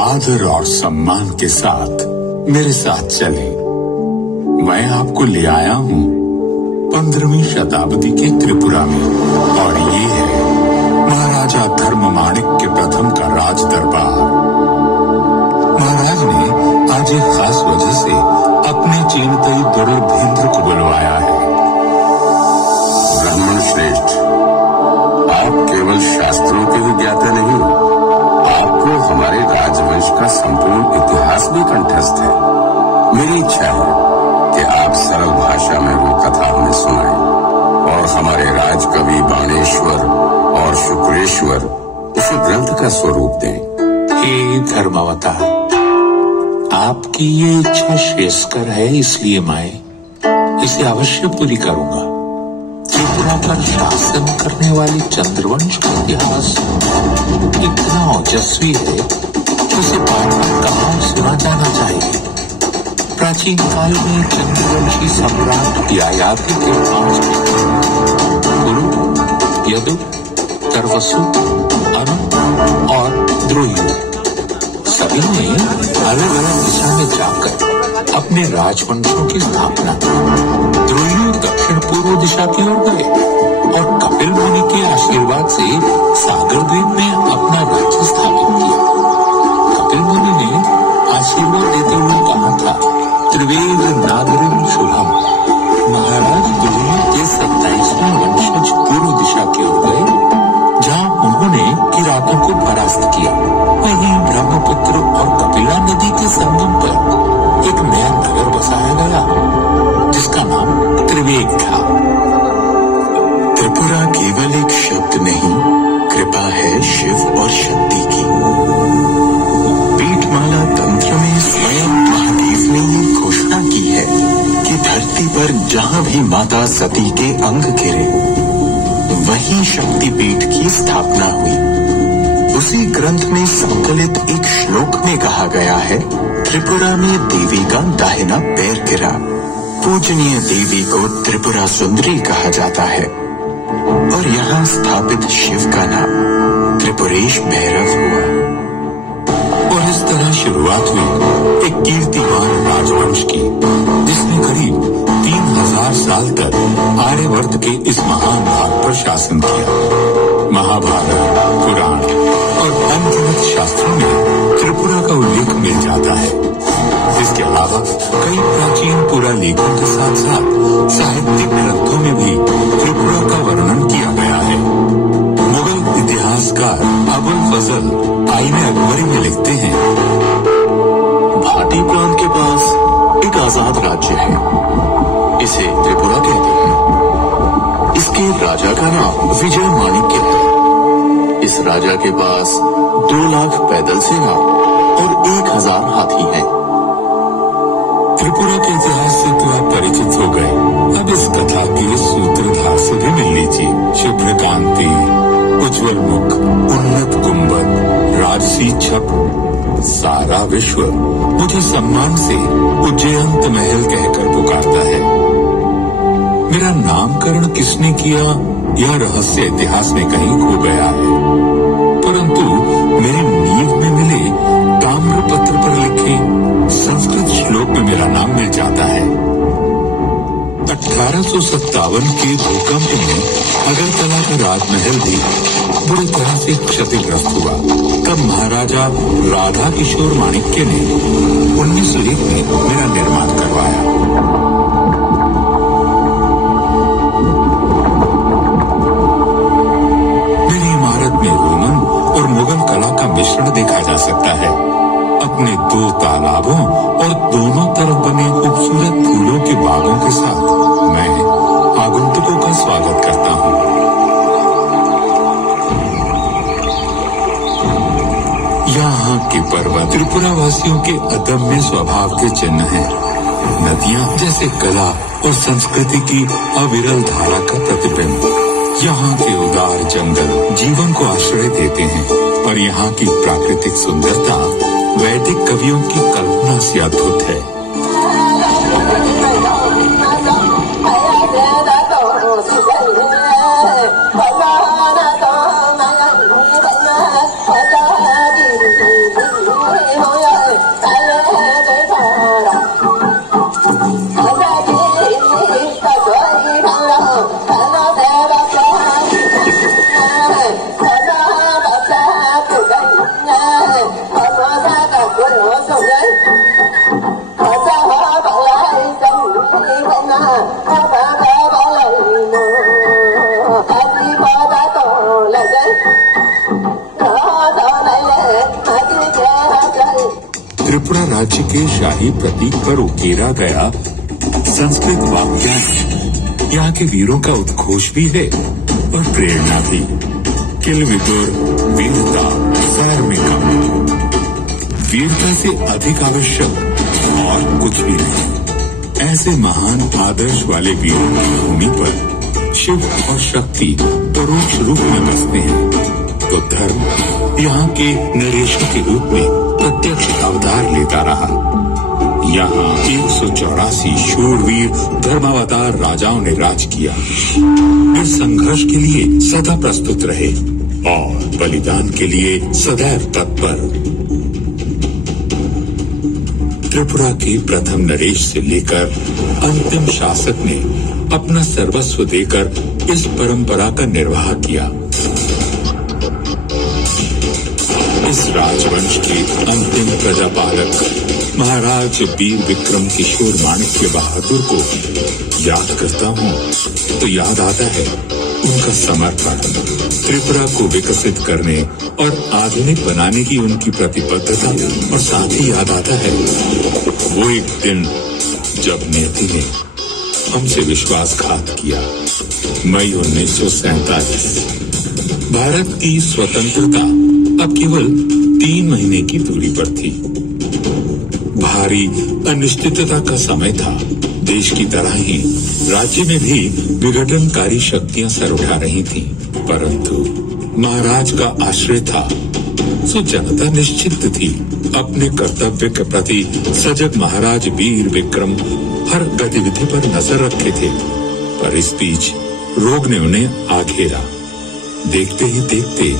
आदर और सम्मान के साथ मेरे साथ चले। मैं आपको ले आया हूँ 15वीं शताब्दी के त्रिपुरा में, और ये है महाराजा धर्ममाणिक्य प्रथम का राज दरबार। महाराज ने आज एक खास वजह से अपने चेनतई दुर्लभेंद्र को बुलवाया है। ब्राह्मण श्रेष्ठ, आप केवल शास्त्रों के ही ज्ञाता नहीं, आपको हमारे राजवंश का संपूर्ण इतिहास भी कंठस्थ है। मेरी इच्छा है कि आप सरल भाषा में वो कथा हमें सुनाएं और हमारे राजकवि बाणेश्वर और शुक्रेश्वर उस ग्रंथ का स्वरूप दें। हे धर्मावतार, आपकी ये इच्छा श्रेयस्कर है, इसलिए मैं इसे अवश्य पूरी करूंगा। त्रिपुरा पर शासन करने वाली चंद्रवंश का इतिहास इतना ओजस्वी है कि उसे बार-बार कहाँ सुना जाना चाहिए। प्राचीन काल में चंद्रवंशी सम्राट ययाति के 5 कुरु, यदु, तरवसु, अनु और द्रोयु सभी ने अलग अलग दिशा में जाकर अपने राजवंशों की स्थापना की। द्रोयु दक्षिण पूर्व दिशा की ओर गए और कपिल मुनि के आशीर्वाद से सागर द्वीप में अपना राज्य स्थापित किया। कपिल मुनि ने आशीर्वाद देते हुए कहा था, त्रिवेद नागरिम शुभम। महाराज द्रोयु के 27वें वंशज पूर्व दिशा की ओर गए, जहाँ उन्होंने किरातों को परास्त किया। वहीं ब्रह्मपुत्र और कपिला नदी के संगम पर एक नया नगर बसाया गया, जिसका नाम त्रिवेद था। त्रिपुरा केवल एक शब्द नहीं, कृपा है शिव और शक्ति की। पीठमाला तंत्र में स्वयं महादेव ने ये घोषणा की है कि धरती पर जहाँ भी माता सती के अंग गिरे, वहीं शक्तिपीठ की स्थापना हुई। उसी ग्रंथ में संकलित एक श्लोक में कहा गया है, त्रिपुरा में देवी का दाहिना पैर गिरा। पूजनीय देवी को त्रिपुरा सुंदरी कहा जाता है और यहाँ स्थापित शिव का नाम त्रिपुरेश भैरव हुआ। और इस तरह शुरुआत हुई एक कीर्तिमान राजवंश की, जिसने करीब 3000 साल तक आर्यवर्त के इस महान भाग पर शासन किया। महाभारत, पुराण और अनगिनत शास्त्रों में त्रिपुरा का उल्लेख मिल जाता है। इसके अलावा कई प्राचीन पुरालेखों के साथ साथ साहित्यिक ग्रंथों में भी त्रिपुरा का वर्णन किया गया है। मुगल इतिहासकार अबुल फजल आईने अकबरी में लिखते हैं, भाटी प्रांत के पास एक आजाद राज्य है, इसे त्रिपुरा कहते हैं। इसके राजा का नाम विजय माणिक्य है। इस राजा के पास 2 लाख पैदल सेना और 1000 हाथी हैं। त्रिपुरा के इतिहास से तो आप परिचित हो गए, अब इस कथा के सूत्रधार से भी मिल लीजिए। शुभ्र कांति, उज्जवल मुख, उन्नत गुंबद, राजसी छप, सारा विश्व मुझे सम्मान से उज्जयंत महल कहकर पुकारता है। मेरा नामकरण किसने किया, यह रहस्य इतिहास में कहीं खो गया है, परंतु मेरी नींव में मिले ताम्रपत्र पर लिखे संस्कृत श्लोक में मेरा नाम मिल जाता है। 1857 के भूकंप में अगरतला का राजमहल भी बुरी तरह से क्षतिग्रस्त हुआ। तब महाराजा राधा किशोर माणिक्य ने 1901 में मेरा निर्माण करवाया। मेरी इमारत में रोमन और मुगल कला का मिश्रण देखा जा सकता है। अपने 2 तालाबों और दोनों तरफ बने खूबसूरत फूलों के बागों के साथ मैं आगंतुकों का स्वागत करता हूँ। यहाँ के पर्वत त्रिपुरा वासियों के अदम्य स्वभाव के चिन्ह हैं। नदियाँ जैसे कला और संस्कृति की अविरल धारा का प्रतिबिंब। यहाँ के उदार जंगल जीवन को आश्रय देते हैं, पर यहाँ की प्राकृतिक सुंदरता वैदिक कवियों की कल्पना से अद्भुत है। त्रिपुरा राज्य के शाही प्रतीक पर उकेरा गया संस्कृत वाक्यांश यहाँ के वीरों का उद्घोष भी है और प्रेरणा भी। किल विदुर वीरता सैर में कम, वीरता से अधिक आवश्यक और कुछ भी नहीं। ऐसे महान आदर्श वाले वीरों की भूमि पर शिव और शक्ति परोक्ष रूप में बसते हैं, तो धर्म यहाँ के नरेशों के रूप में प्रत्यक्ष अवतार लेता रहा। यहाँ 184 शूरवीर धर्मावतार राजाओं ने राज किया। वे संघर्ष के लिए सदा प्रस्तुत रहे और बलिदान के लिए सदैव तत्पर। त्रिपुरा के प्रथम नरेश से लेकर अंतिम शासक ने अपना सर्वस्व देकर इस परंपरा का निर्वाह किया। इस राजवंश के अंतिम प्रजापालक महाराज वीर विक्रम किशोर माणिक्य बहादुर को याद करता हूँ तो याद आता है उनका समर्पण, त्रिपुरा को विकसित करने और आधुनिक बनाने की उनकी प्रतिबद्धता, और साथ ही याद आता है वो एक दिन जब नियति ने हमसे विश्वासघात किया। मई 1947। भारत की स्वतंत्रता अब केवल 3 महीने की दूरी पर थी। भारी अनिश्चितता का समय था। देश की तरह ही राज्य में भी विघटनकारी शक्तियां सर उठा रही थीं, परंतु महाराज का आश्रय था, सो जनता निश्चित थी। अपने कर्तव्य के प्रति सजग महाराज वीर विक्रम हर गतिविधि पर नजर रखे थे, पर इस बीच रोग ने उन्हें आ घेरा। देखते ही देखते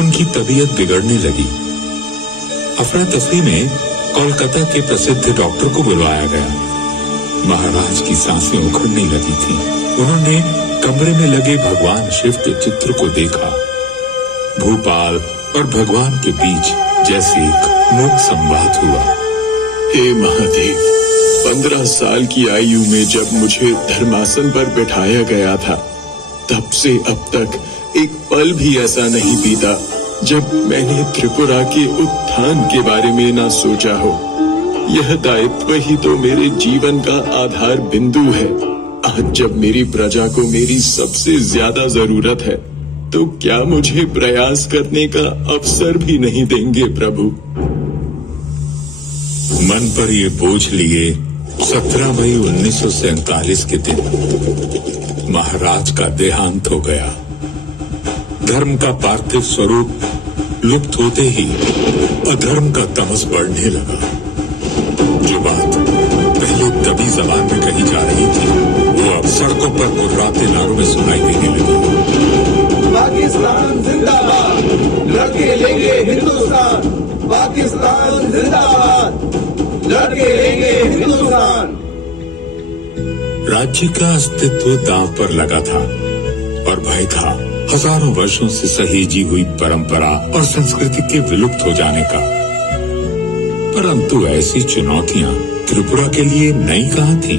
उनकी तबीयत बिगड़ने लगी। अफरा तफरी में कोलकाता के प्रसिद्ध डॉक्टर को बुलवाया गया। महाराज की सांसें उखड़ने लगी थीं। उन्होंने कमरे में लगे भगवान शिव के चित्र को देखा। भूपाल और भगवान के बीच जैसे एक मूक संवाद हुआ। हे महादेव, 15 साल की आयु में जब मुझे धर्मासन पर बैठाया गया था, तब से अब तक एक पल भी ऐसा नहीं बीता जब मैंने त्रिपुरा के उत्थान के बारे में ना सोचा हो। यह दायित्व ही तो मेरे जीवन का आधार बिंदु है। आज जब मेरी प्रजा को मेरी सबसे ज्यादा जरूरत है, तो क्या मुझे प्रयास करने का अवसर भी नहीं देंगे प्रभु? मन पर ये बोझ लिए 17 मई 1947 के दिन महाराज का देहांत हो गया। धर्म का पार्थिव स्वरूप लुप्त होते ही अधर्म का तमस बढ़ने लगा। जो बात पहले दबी जबान में कही जा रही थी, वो अब सड़कों पर गुर्राते नारों में सुनाई देने लगी। पाकिस्तान जिंदाबाद, लड़के लेंगे हिंदुस्तान। पाकिस्तान जिंदाबाद, लड़के लेंगे हिंदुस्तान। राज्य का अस्तित्व दांव पर लगा था। और भय था हजारों वर्षों से सहेजी हुई परंपरा और संस्कृति के विलुप्त हो जाने का। परंतु ऐसी चुनौतियां त्रिपुरा के लिए नई कहाँ थी।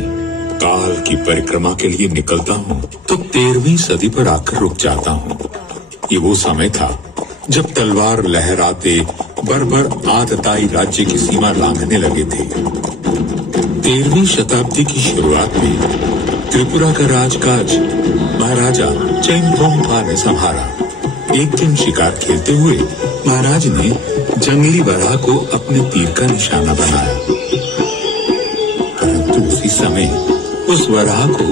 काल की परिक्रमा के लिए निकलता हूँ तो 13वीं सदी पर आकर रुक जाता हूँ। ये वो समय था जब तलवार लहराते बर्बर आतताई राज्य की सीमा लांघने लगे थे। 13वीं शताब्दी की शुरुआत में त्रिपुरा का राजकाज महाराजा चेंगथोंगपा ने संभाला। एक दिन शिकार खेलते हुए महाराज ने जंगली बराह को अपने तीर का निशाना बनाया, परंतु उसी समय उस बराह को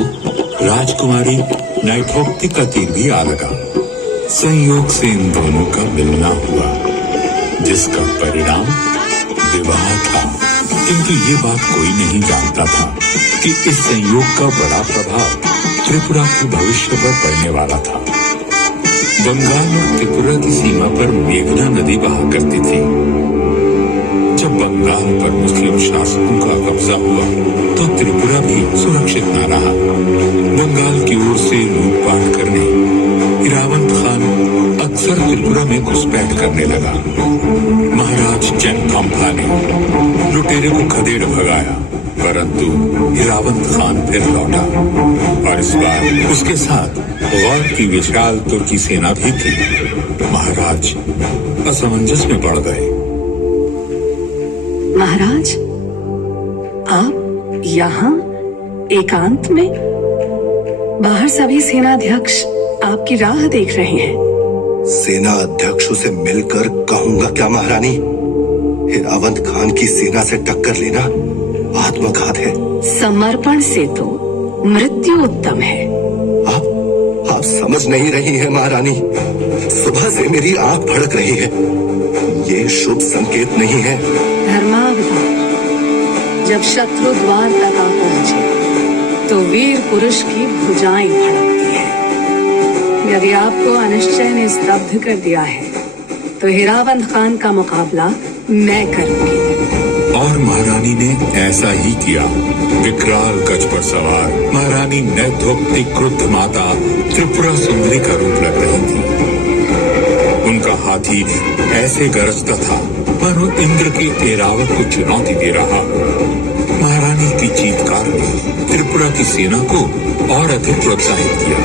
राजकुमारी नाइथोक्ति का तीर भी आ लगा। संयोग से इन दोनों का मिलना हुआ, जिसका परिणाम विवाह था। किंतु ये बात कोई नहीं जानता था कि इस संयोग का बड़ा प्रभाव त्रिपुरा के भविष्य पर पड़ने वाला था। बंगाल और त्रिपुरा की सीमा पर मेघना नदी बहा करती थी। जब बंगाल पर मुस्लिम शासकों का कब्जा हुआ तो त्रिपुरा भी सुरक्षित न रहा। बंगाल की ओर से लूटपाट करने इरावंत खान अक्सर त्रिपुरा में घुसपैठ करने लगा। महाराज चेंगथोंगपा ने लुटेरे को खदेड़ भगाया, परंतु इरावंत खान फिर लौटा और इस बार उसके साथ गौर की विशाल तुर्की सेना भी थी। महाराज असमंजस में पड़ गए। महाराज, आप यहाँ एकांत में? बाहर सभी सेनाध्यक्ष आपकी राह देख रहे हैं। सेना अध्यक्षों से मिलकर कहूंगा क्या महारानी? हिरावंत खान की सेना से टक्कर लेना आत्मघात है। समर्पण से तो मृत्यु उत्तम है। आप समझ नहीं रही हैं महारानी। सुबह से मेरी आंख भड़क रही है। ये शुभ संकेत नहीं है। धर्मावतार जब शत्रु द्वार तक आ पहुंचे तो वीर पुरुष की भुजाएं भड़कती है। यदि आपको अनिश्चय ने स्तब्ध कर दिया है तो हिरावंत खान का मुकाबला मैं करूंगी। और महारानी ने ऐसा ही किया। विकराल गज पर सवार महारानी नाइथोक्ति क्रुद्ध माता त्रिपुरा सुंदरी का रूप लग रही थी। उनका हाथी ऐसे गरजता था मानो इंद्र के ऐरावत को चुनौती दे रहा। महारानी की चीत्कार ने त्रिपुरा की सेना को और अधिक प्रोत्साहित किया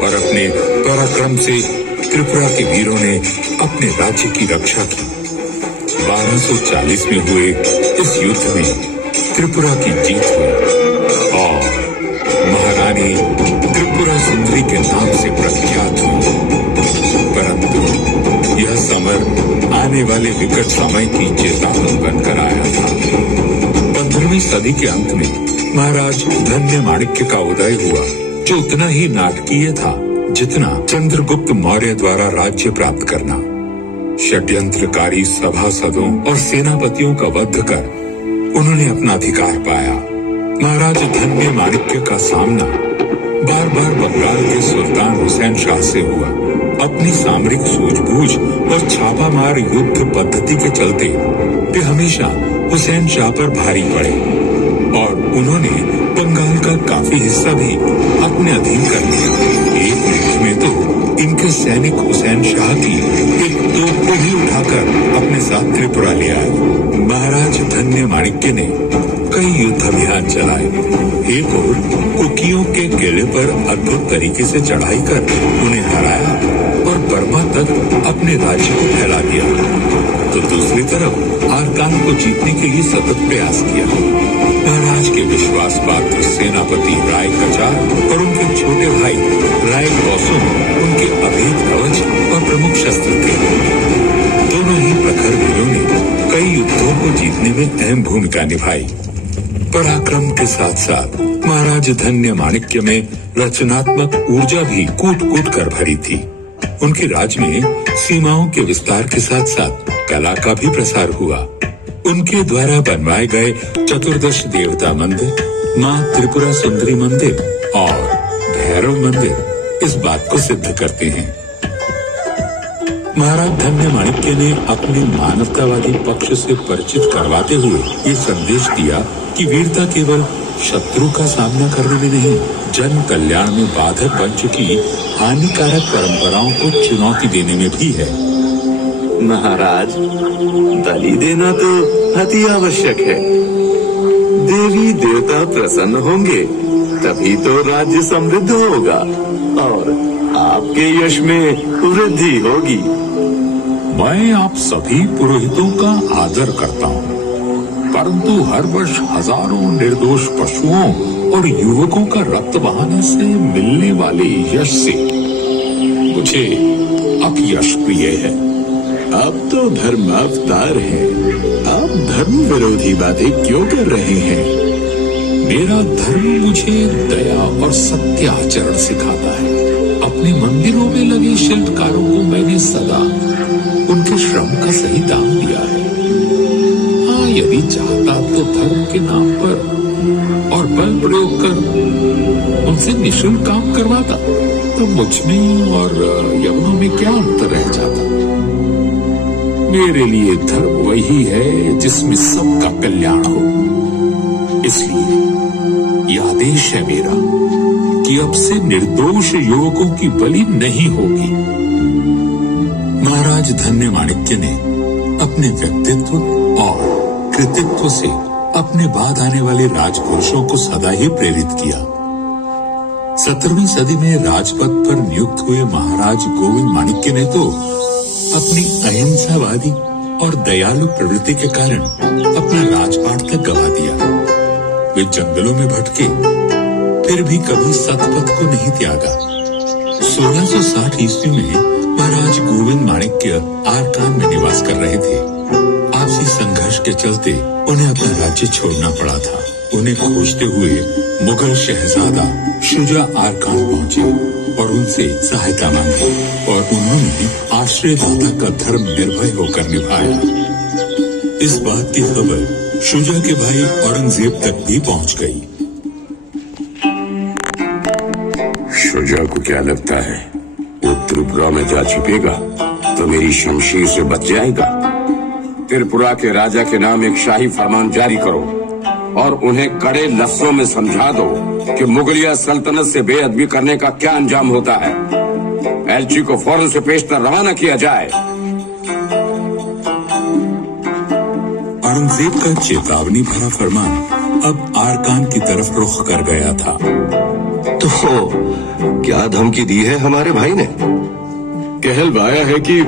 और अपने पराक्रम से त्रिपुरा के वीरों ने अपने राज्य की रक्षा की। 1240 में हुए इस युद्ध में त्रिपुरा की जीत हुई और महारानी त्रिपुरा सुंदरी के नाम से प्रख्यात हुई। परंतु यह समर आने वाले विकट समय की चेतावनी बनकर आया था। 15वीं सदी के अंत में महाराज धन्य माणिक्य का उदय हुआ, जो उतना ही नाटकीय था जितना चंद्रगुप्त मौर्य द्वारा राज्य प्राप्त करना। षड्यंत्रकारी सभासदों और सेनापतियों का वध कर उन्होंने अपना अधिकार पाया। महाराज धन्य माणिक्य का सामना बार बार बंगाल के सुल्तान हुसैन शाह से हुआ। अपनी सामरिक सूझबूझ और छापामार युद्ध पद्धति के चलते वे हमेशा हुसैन शाह पर भारी पड़े और उन्होंने बंगाल का काफी हिस्सा भी अपने अधीन कर लिया। एक युद्ध में तो इनके सैनिक हुसैन शाह की एक तोप को ही उठाकर अपने साथ त्रिपुरा ले आए। महाराज धन्य माणिक्य ने कई युद्ध अभियान चलाए। एक और कुकियों के किले पर अद्भुत तरीके से चढ़ाई कर उन्हें हराया और बर्मा तक अपने राज्य को फैला दिया, तो दूसरी तरफ आरकान को जीतने के लिए सतत प्रयास किया। महाराज के विश्वास पात्र सेनापति राय कचार और उनके छोटे भाई राय गौसुम उनके अभेद कवच और प्रमुख शस्त्र थे। दोनों ही प्रखर वीरों ने कई युद्धों को जीतने में अहम भूमिका निभाई। पराक्रम के साथ साथ महाराज धन्य माणिक्य में रचनात्मक ऊर्जा भी कूट कूट कर भरी थी। उनके राज्य में सीमाओं के विस्तार के साथ साथ कला का भी प्रसार हुआ। उनके द्वारा बनवाए गए 14 देवता मंदिर, माँ त्रिपुरा सुंदरी मंदिर और भैरव मंदिर इस बात को सिद्ध करते हैं। महाराज धन्य माणिक्य ने अपने मानवतावादी पक्ष से परिचित करवाते हुए ये संदेश दिया कि वीरता केवल शत्रु का सामना करने में नहीं, जन कल्याण में बाधक बन चुकी हानिकारक परंपराओं को चुनौती देने में भी है। महाराज, बलि देना तो अति आवश्यक है। देवी देवता प्रसन्न होंगे तभी तो राज्य समृद्ध होगा और आपके यश में वृद्धि होगी। मैं आप सभी पुरोहितों का आदर करता हूँ, परंतु हर वर्ष हजारों निर्दोष पशुओं और युवकों का रक्त बहाने से मिलने वाले यश से मुझे अपयश प्रिय है। आप तो धर्मावतार हैं, आप धर्म विरोधी बातें क्यों कर रहे हैं? मेरा धर्म मुझे दया और सत्य आचरण सिखाता है। अपने मंदिरों में लगे शिल्पकारों को मैंने सदा उनके श्रम का सही दाम दिया है। हाँ, यदि चाहता तो धर्म के नाम पर और बल प्रयोग कर उनसे निःशुल्क काम करवाता, तो मुझ में और यवनों में क्या अंतर रह जाता। मेरे लिए धर्म वही है जिसमें सबका कल्याण हो। इसलिए यह आदेश है मेरा कि अब से निर्दोष युवकों की बलि नहीं होगी। महाराज धन्य माणिक्य ने अपने व्यक्तित्व और कृतित्व से अपने बाद आने वाले राजपुरुषों को सदा ही प्रेरित किया। 17वीं सदी में राजपद पर नियुक्त हुए महाराज गोविंद माणिक्य ने तो अपनी अहिंसावादी और दयालु प्रवृत्ति के कारण अपना राजपाट तक गवा दिया। वे जंगलों में भटके, फिर भी कभी सतपथ को नहीं त्यागा। 1660 ईस्वी में महाराज गोविंद माणिक्य आरकान में निवास कर रहे थे। आपसी संघर्ष के चलते उन्हें अपना राज्य छोड़ना पड़ा था। उन्हें खोजते हुए मुगल शहजादा शुजा आरकान पहुंचे और उनसे सहायता मांगी और उन्होंने आश्रयदाता का धर्म निर्भय होकर निभाया। इस बात की खबर शुजा के भाई औरंगजेब तक भी पहुंच गई। शुजा को क्या लगता है वो त्रिपुरा में जा छुपेगा तो मेरी शमशीर से बच जाएगा? त्रिपुरा के राजा के नाम एक शाही फरमान जारी करो और उन्हें कड़े लफ्जों में समझा दो कि मुगलिया सल्तनत से बेअदबी करने का क्या अंजाम होता है। एलची को फौरन से पेशतर रवाना किया जाए। औरंगजेब का चेतावनी भरा फरमान अब आरकान की तरफ रुख कर गया था। तो क्या धमकी दी है हमारे भाई ने? कहलवाया है कि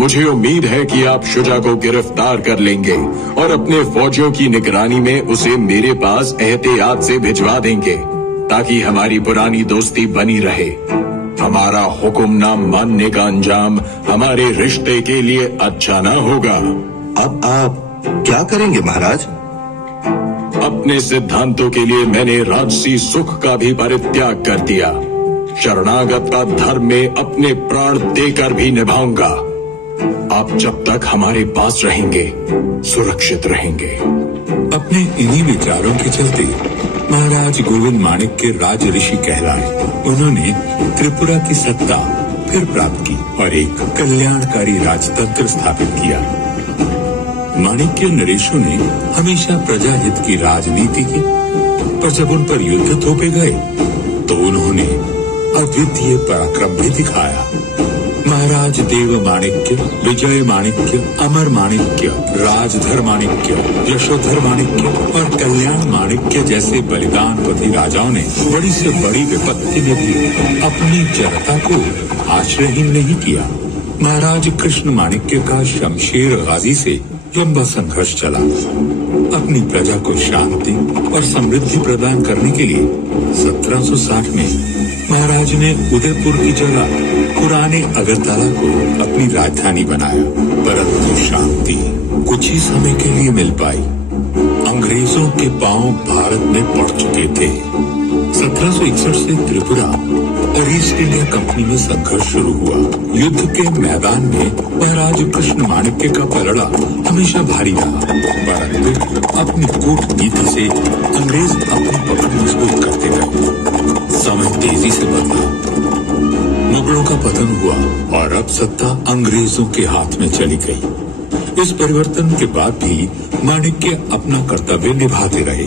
मुझे उम्मीद है कि आप शुजा को गिरफ्तार कर लेंगे और अपने फौजियों की निगरानी में उसे मेरे पास एहतियात से भिजवा देंगे ताकि हमारी पुरानी दोस्ती बनी रहे। हमारा हुक्म न मानने का अंजाम हमारे रिश्ते के लिए अच्छा न होगा। अब आप क्या करेंगे महाराज? अपने सिद्धांतों के लिए मैंने राजसी सुख का भी परित्याग कर दिया। शरणागत का धर्म में अपने प्राण देकर भी निभाऊंगा। आप जब तक हमारे पास रहेंगे सुरक्षित रहेंगे। अपने इन्हीं विचारों के चलते महाराज गोविंद माणिक्य राज ऋषि कहलाए। उन्होंने त्रिपुरा की सत्ता फिर प्राप्त की और एक कल्याणकारी राजतंत्र स्थापित किया। माणिक्य नरेशों ने हमेशा प्रजाहित की राजनीति की, पर जब उन पर युद्ध थोपे गए तो उन्होंने अद्वितीय पराक्रम भी दिखाया। महाराज देव माणिक्य, विजय माणिक्य, अमर माणिक्य, राजधर माणिक्य, यशोधर माणिक्य और कल्याण माणिक्य जैसे बलिदानपति राजाओं ने बड़ी से बड़ी विपत्ति में भी अपनी जनता को आश्रयहीन नहीं किया। महाराज कृष्ण माणिक्य का शमशेर गाजी से लंबा संघर्ष चला। अपनी प्रजा को शांति और समृद्धि प्रदान करने के लिए 1760 में महाराज ने उदयपुर की जगह पुराने अगरतला को अपनी राजधानी बनाया, परंतु शांति कुछ ही समय के लिए मिल पाई। अंग्रेजों के पांव भारत में पड़ चुके थे। 1761 से त्रिपुरा और ईस्ट इंडिया कंपनी में संघर्ष शुरू हुआ। युद्ध के मैदान में महाराज कृष्ण माणिक्य का पलड़ा हमेशा भारी रहा, परंतु अपनी कूटनीति से अंग्रेज अपनी पकड़ मजबूत करते गए। समय तेजी से बदला, मुगलों का पतन हुआ और अब सत्ता अंग्रेजों के हाथ में चली गई। इस परिवर्तन के बाद भी माणिक्य अपना कर्तव्य निभाते रहे।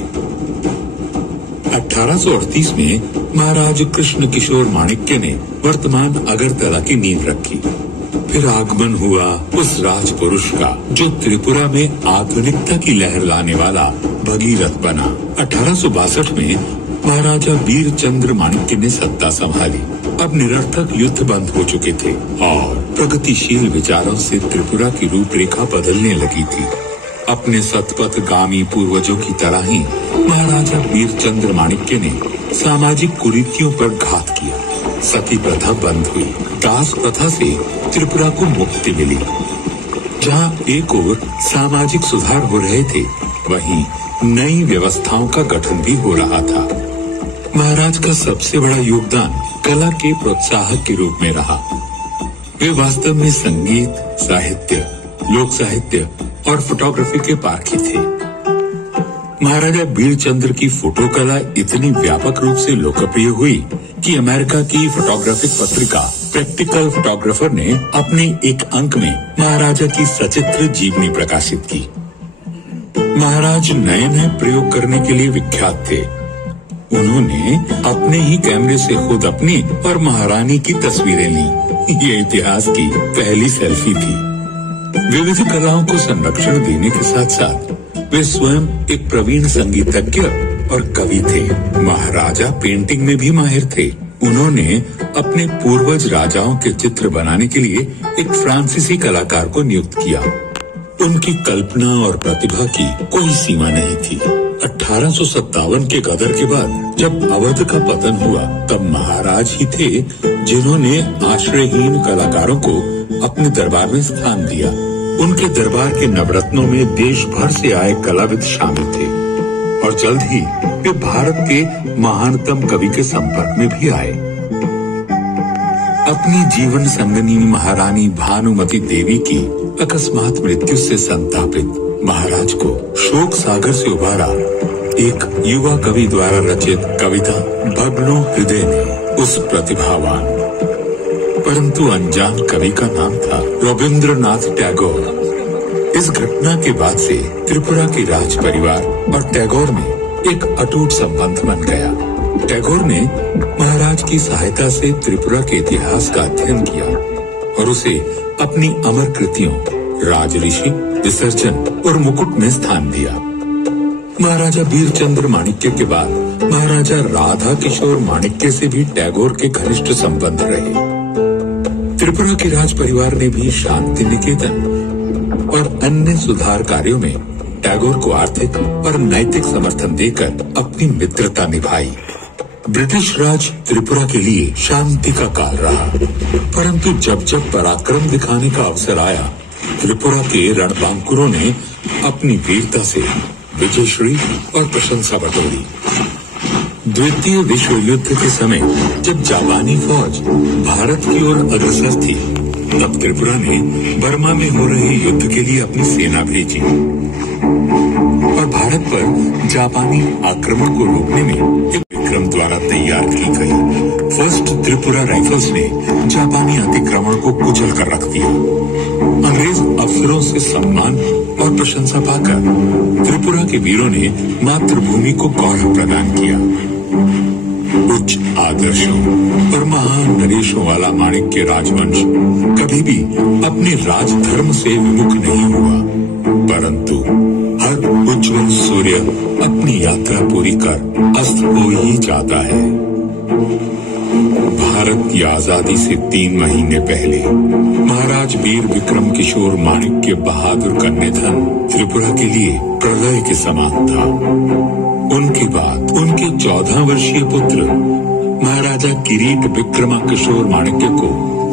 1838 में महाराज कृष्ण किशोर माणिक्य ने वर्तमान अगरतला की नींव रखी। फिर आगमन हुआ उस राज पुरुष का जो त्रिपुरा में आधुनिकता की लहर लाने वाला भगीरथ बना। 1862 में महाराजा वीर चंद्र माणिक्य ने सत्ता संभाली। अब निरर्थक युद्ध बंद हो चुके थे और प्रगतिशील विचारों से त्रिपुरा की रूपरेखा बदलने लगी थी। अपने सतपथगामी पूर्वजों की तरह ही महाराजा वीर चंद्र माणिक्य ने सामाजिक कुरीतियों पर घात किया। सती प्रथा बंद हुई। दास प्रथा से त्रिपुरा को मुक्ति मिली। जहां एक ओर सामाजिक सुधार हो रहे थे, वहीं नई व्यवस्थाओं का गठन भी हो रहा था। महाराज का सबसे बड़ा योगदान कला के प्रोत्साहक के रूप में रहा। वे वास्तव में संगीत, साहित्य, लोक साहित्य और फोटोग्राफी के पारखी थे। महाराजा वीरचंद्र की फोटो कला इतनी व्यापक रूप से लोकप्रिय हुई कि अमेरिका की फोटोग्राफिक पत्रिका प्रैक्टिकल फोटोग्राफर ने अपने एक अंक में महाराजा की सचित्र जीवनी प्रकाशित की। महाराज नए नए प्रयोग करने के लिए विख्यात थे। उन्होंने अपने ही कैमरे से खुद अपनी और महारानी की तस्वीरें ली। ये इतिहास की पहली सेल्फी थी। विविध कलाओं को संरक्षण देने के साथ साथ वे स्वयं एक प्रवीण संगीतज्ञ और कवि थे। महाराजा पेंटिंग में भी माहिर थे। उन्होंने अपने पूर्वज राजाओं के चित्र बनाने के लिए एक फ्रांसीसी कलाकार को नियुक्त किया। उनकी कल्पना और प्रतिभा की कोई सीमा नहीं थी। 1857 के गदर के बाद जब अवध का पतन हुआ, तब महाराज ही थे जिन्होंने आश्रयहीन कलाकारों को अपने दरबार में स्थान दिया। उनके दरबार के नवरत्नों में देश भर से आए कलाविद शामिल थे और जल्द ही वे भारत के महानतम कवि के संपर्क में भी आए। अपनी जीवन संगनी महारानी भानुमती देवी की अकस्मात मृत्यु से संतापित महाराज को शोक सागर से उबारा एक युवा कवि द्वारा रचित कविता भग्नो हृदय ने उस प्रतिभावान परंतु अनजान कवि का नाम था रविंद्रनाथ टैगोर। इस घटना के बाद से त्रिपुरा के राज परिवार और टैगोर में एक अटूट संबंध बन गया। टैगोर ने महाराज की सहायता से त्रिपुरा के इतिहास का अध्ययन किया और उसे अपनी अमर कृतियों राजऋषि, विसर्जन और मुकुट में स्थान दिया। महाराजा वीरचंद्र माणिक्य के बाद महाराजा राधा किशोर माणिक्य से भी टैगोर के घनिष्ठ संबंध रहे। त्रिपुरा के राज परिवार ने भी शांति निकेतन और अन्य सुधार कार्यों में टैगोर को आर्थिक और नैतिक समर्थन देकर अपनी मित्रता निभाई। ब्रिटिश राज त्रिपुरा के लिए शांति का काल रहा, परंतु जब जब पराक्रम दिखाने का अवसर आया, त्रिपुरा के रणबांकुरों ने अपनी वीरता से विजयश्री और प्रशंसा बटोरी। द्वितीय विश्व युद्ध के समय जब जापानी फौज भारत की ओर अग्रसर थी, तब त्रिपुरा ने बर्मा में हो रहे युद्ध के लिए अपनी सेना भेजी और भारत पर जापानी आक्रमण को रोकने में एक विक्रम द्वारा तैयार की गई फर्स्ट त्रिपुरा राइफल्स ने जापानी अतिक्रमण को कुचल कर रख दिया। अंग्रेज अफसरों से सम्मान और प्रशंसा पाकर त्रिपुरा के वीरों ने मातृभूमि को गौरव प्रदान किया। उच्च आदर्शों और महान नरेशों वाला माणिक्य राजवंश कभी भी अपने राजधर्म से विमुख नहीं हुआ, परंतु हर उज्जवल सूर्य अपनी यात्रा पूरी कर अस्त हो ही जाता है। भारत की आजादी से 3 महीने पहले महाराज वीर विक्रम किशोर माणिक्य बहादुर का निधन त्रिपुरा के लिए प्रलय के समान था। उनके बाद उनके 14 वर्षीय पुत्र महाराजा किरीट विक्रमा किशोर माणिक्य को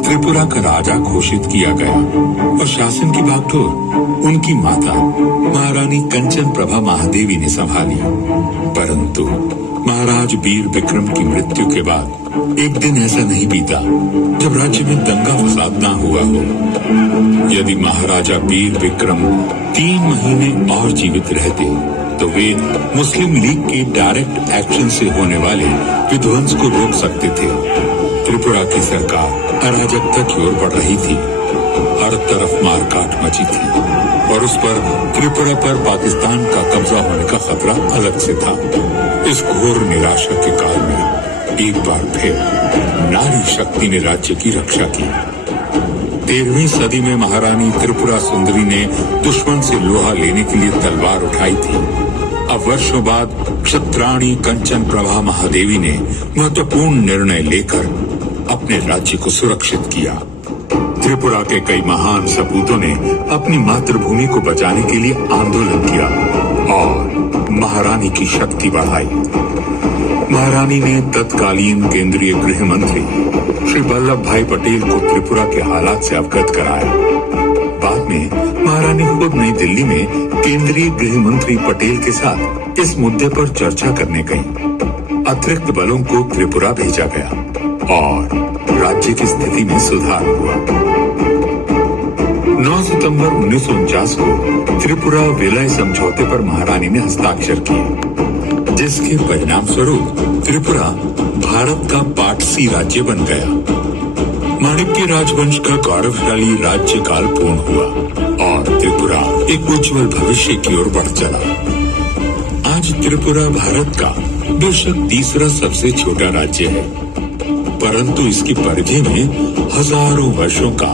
त्रिपुरा का राजा घोषित किया गया और शासन की बागडोर उनकी माता महारानी कंचन प्रभा महादेवी ने संभाली। परंतु महाराज वीर विक्रम की मृत्यु के बाद एक दिन ऐसा नहीं बीता जब राज्य में दंगा फसाद ना हुआ हो। यदि महाराजा वीर विक्रम 3 महीने और जीवित रहते तो वे मुस्लिम लीग के डायरेक्ट एक्शन से होने वाले विध्वंस को रोक सकते थे। त्रिपुरा की सरकार अराजकता की ओर बढ़ रही थी। हर तरफ मारकाट मची थी और उस पर त्रिपुरा पर पाकिस्तान का कब्जा होने का खतरा अलग से था। इस घोर निराशा के काल में एक बार फिर नारी शक्ति ने राज्य की रक्षा की। 13वीं सदी में महारानी त्रिपुरा सुंदरी ने दुश्मन से लोहा लेने के लिए तलवार उठाई थी। अब वर्षों बाद क्षत्राणी कंचन प्रभा महादेवी ने महत्वपूर्ण निर्णय लेकर अपने राज्य को सुरक्षित किया। त्रिपुरा के कई महान सपूतों ने अपनी मातृभूमि को बचाने के लिए आंदोलन किया और महारानी की शक्ति बढ़ाई। महारानी ने तत्कालीन केंद्रीय गृह मंत्री श्री वल्लभ भाई पटेल को त्रिपुरा के हालात से अवगत कराया। बाद में महारानी खुद नई दिल्ली में केंद्रीय गृह मंत्री पटेल के साथ इस मुद्दे पर चर्चा करने गई। अतिरिक्त बलों को त्रिपुरा भेजा गया और राज्य की स्थिति में सुधार हुआ। 9 सितंबर 1949 को त्रिपुरा विलय समझौते पर महारानी ने हस्ताक्षर किए, जिसके परिणाम स्वरूप त्रिपुरा भारत का पाटसी राज्य बन गया। माणिक्य राजवंश का गौरवशाली राज्य काल पूर्ण हुआ और त्रिपुरा एक उज्जवल भविष्य की ओर बढ़ चला। आज त्रिपुरा भारत का बेशक तीसरा सबसे छोटा राज्य है, परंतु इसकी परिधि में हजारों वर्षों का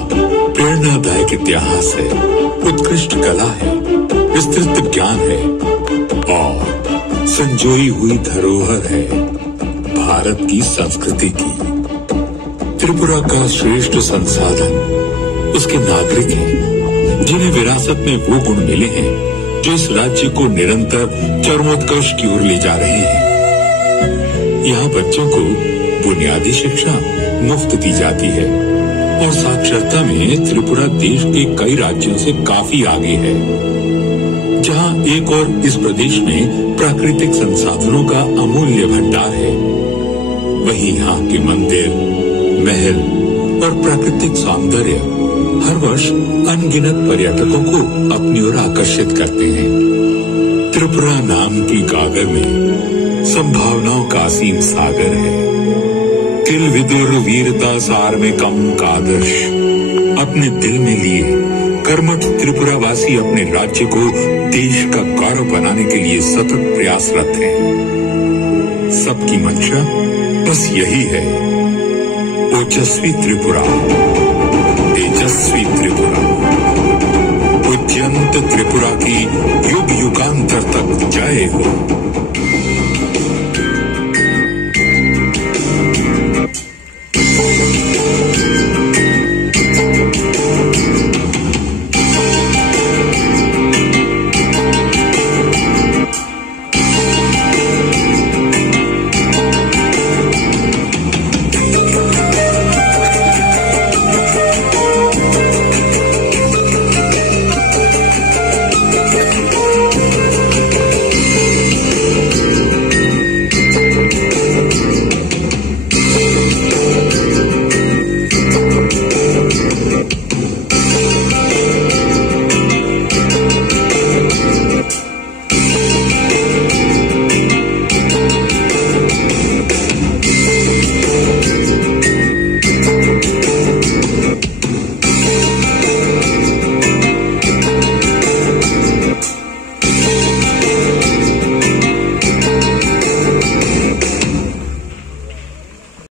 प्रेरणादायक इतिहास है, उत्कृष्ट कला है, विस्तृत ज्ञान है और संजोई हुई धरोहर है भारत की संस्कृति की। त्रिपुरा का श्रेष्ठ संसाधन उसके नागरिक हैं, जिन्हें विरासत में वो गुण मिले हैं जो इस राज्य को निरंतर चरमोत्कर्ष की ओर ले जा रहे हैं। यहाँ बच्चों को बुनियादी शिक्षा मुफ्त दी जाती है और साक्षरता में त्रिपुरा देश के कई राज्यों से काफी आगे है। जहाँ एक और इस प्रदेश में प्राकृतिक संसाधनों का अमूल्य भंडार है, वहीं यहाँ के मंदिर, महल और प्राकृतिक सौंदर्य हर वर्ष अनगिनत पर्यटकों को अपनी ओर आकर्षित करते हैं। त्रिपुरा नाम की गागर में संभावनाओं का असीम सागर है। किल विदुर वीरता सार में कम का आदर्श अपने दिल में लिए कर्मठ त्रिपुरावासी अपने राज्य को देश का गौरव बनाने के लिए सतत प्रयासरत हैं। सबकी मंशा बस यही है, ओजस्वी त्रिपुरा, तेजस्वी त्रिपुरा, उज्जयंत त्रिपुरा की